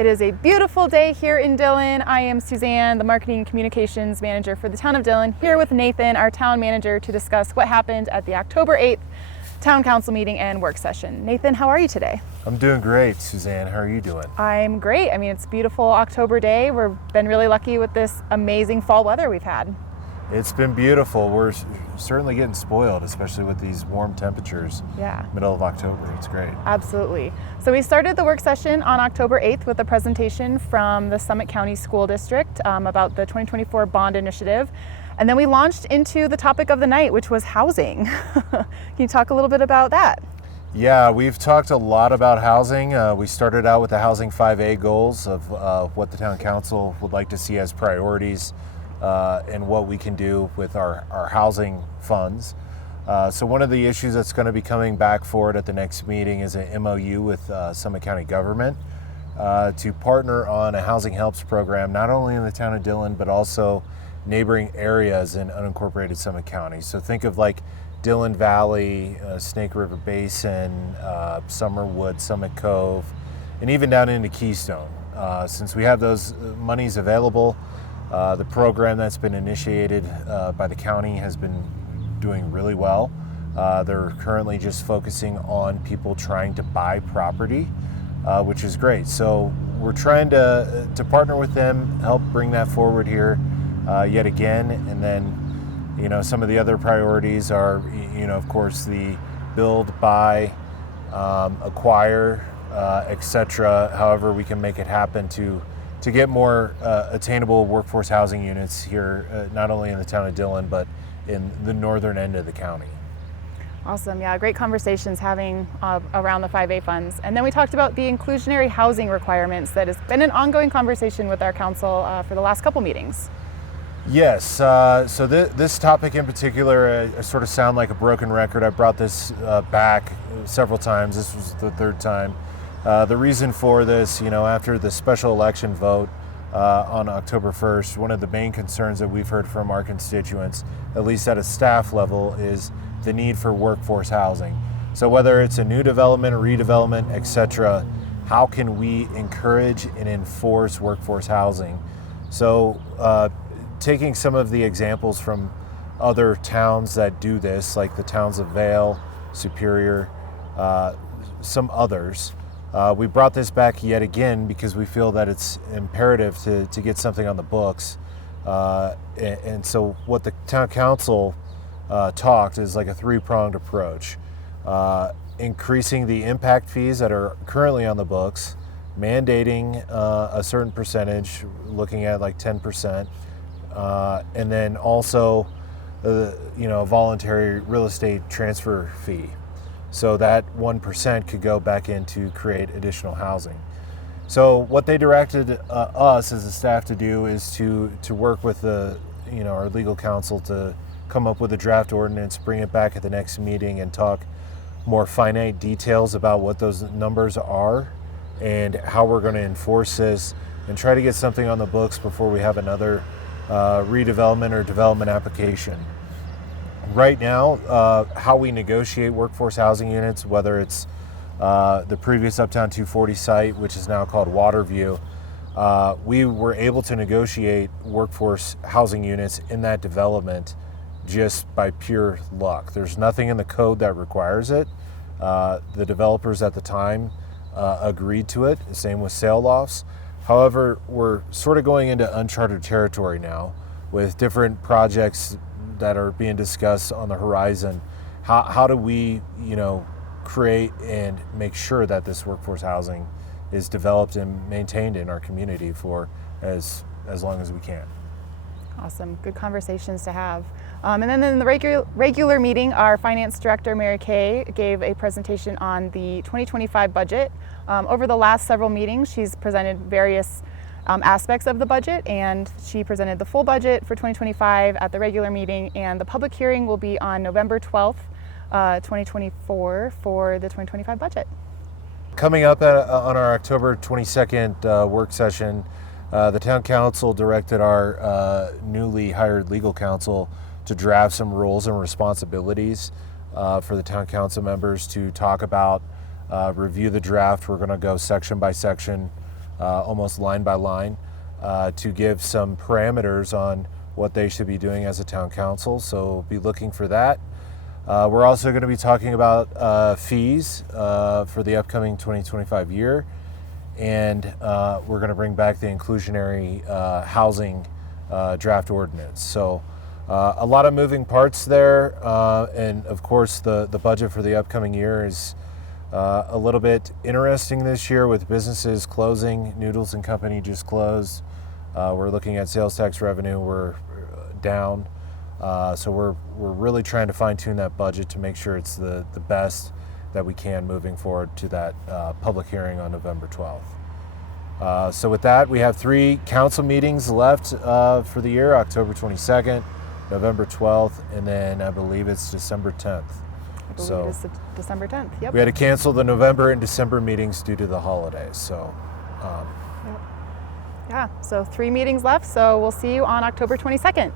It is a beautiful day here in Dillon. I am Suzanne, the Marketing and Communications Manager for the town of Dillon, here with Nathan, our town manager, to discuss what happened at the October 8th Town Council meeting and work session. Nathan, how are you today? I'm doing great, Suzanne. How are you doing? I'm great. I mean, it's a beautiful October day. We've been really lucky with this amazing fall weather we've had. It's been beautiful. We're certainly getting spoiled, especially with these warm temperatures. Yeah. Middle of October. It's great. Absolutely. So we started the work session on October 8th with a presentation from the Summit County School District about the 2024 bond initiative. And then we launched into the topic of the night, which was housing. Can you talk a little bit about that? Yeah, we've talked a lot about housing. We started out with the Housing 5A goals of what the town council would like to see as priorities and what we can do with our housing funds. So one of the issues that's going to be coming back forward at the next meeting is an MOU with Summit County government to partner on a housing helps program, not only in the town of Dillon, but also neighboring areas in unincorporated Summit County. So think of like Dillon Valley, Snake River Basin, Summerwood, Summit Cove, and even down into Keystone. Since we have those monies available, the program that's been initiated by the county has been doing really well. They're currently just focusing on people trying to buy property, which is great. So we're trying to partner with them, help bring that forward here yet again. And then, some of the other priorities are, of course, the build, buy, acquire, etc. However we can make it happen to get more attainable workforce housing units here, not only in the town of Dillon, but in the northern end of the county. Awesome. Yeah, great conversations having around the 5A funds. And then we talked about the inclusionary housing requirements that has been an ongoing conversation with our council for the last couple meetings. Yes, so this topic in particular, I sort of sound like a broken record. I brought this back several times. This was the third time. The reason for this, after the special election vote on October 1st, one of the main concerns that we've heard from our constituents, at least at a staff level, is the need for workforce housing. So whether it's a new development, redevelopment, etc., how can we encourage and enforce workforce housing? So taking some of the examples from other towns that do this, like the towns of Vale, Superior, some others, we brought this back yet again because we feel that it's imperative to get something on the books. And so what the town council talked is like a three-pronged approach. Increasing the impact fees that are currently on the books, mandating a certain percentage, looking at like 10%, and then also a voluntary real estate transfer fee. So that 1% could go back in to create additional housing. So what they directed us as a staff to do is to work with our legal counsel to come up with a draft ordinance, bring it back at the next meeting, and talk more finite details about what those numbers are and how we're going to enforce this, and try to get something on the books before we have another redevelopment or development application. Right now, how we negotiate workforce housing units, whether it's the previous Uptown 240 site, which is now called Waterview, we were able to negotiate workforce housing units in that development just by pure luck. There's nothing in the code that requires it. The developers at the time agreed to it, same with sale lofts. However, we're sort of going into uncharted territory now with different projects that are being discussed on the horizon. How do we, create and make sure that this workforce housing is developed and maintained in our community for as long as we can? Awesome. Good conversations to have. And then in the regular meeting, our finance director, Mary Kay, gave a presentation on the 2025 budget. Over the last several meetings, she's presented various aspects of the budget, and she presented the full budget for 2025 at the regular meeting, and the public hearing will be on November 12th, 2024 for the 2025 budget. Coming up on our October 22nd work session, the town council directed our newly hired legal counsel to draft some roles and responsibilities for the town council members to talk about, review the draft. We're going to go section by section almost line by line, to give some parameters on what they should be doing as a town council. So be looking for that. We're also going to be talking about fees for the upcoming 2025 year, and we're going to bring back the inclusionary housing draft ordinance. So a lot of moving parts there, and of course the budget for the upcoming year is a little bit interesting this year with businesses closing. Noodles and Company just closed. We're looking at sales tax revenue. We're down. So we're really trying to fine tune that budget to make sure it's the best that we can moving forward to that public hearing on November 12th. So with that, we have 3 council meetings left for the year: October 22nd, November 12th, and then I believe it's December 10th. I believe it is December 10th. Yep. We had to cancel the November and December meetings due to the holidays. So. Yeah, so 3 meetings left, so we'll see you on October 22nd.